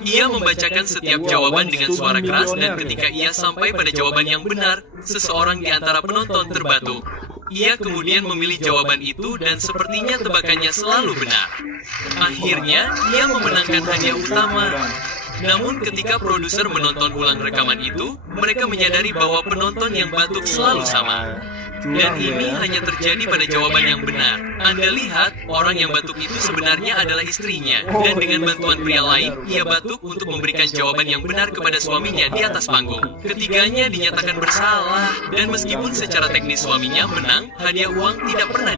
Ia membacakan setiap jawaban dengan suara keras dan ketika ia sampai pada jawaban yang benar, seseorang di antara penonton terbatuk. Ia kemudian memilih jawaban itu dan sepertinya tebakannya selalu benar. Akhirnya, ia memenangkan hadiah utama. Namun ketika produser menonton ulang rekaman itu, mereka menyadari bahwa penonton yang batuk selalu sama. Dan ini hanya terjadi pada jawaban yang benar. Anda lihat, orang yang batuk itu sebenarnya adalah istrinya. Dan dengan bantuan pria lain, ia batuk untuk memberikan jawaban yang benar kepada suaminya di atas panggung. Ketiganya dinyatakan bersalah. Dan meskipun secara teknis suaminya menang, hadiah uang tidak pernah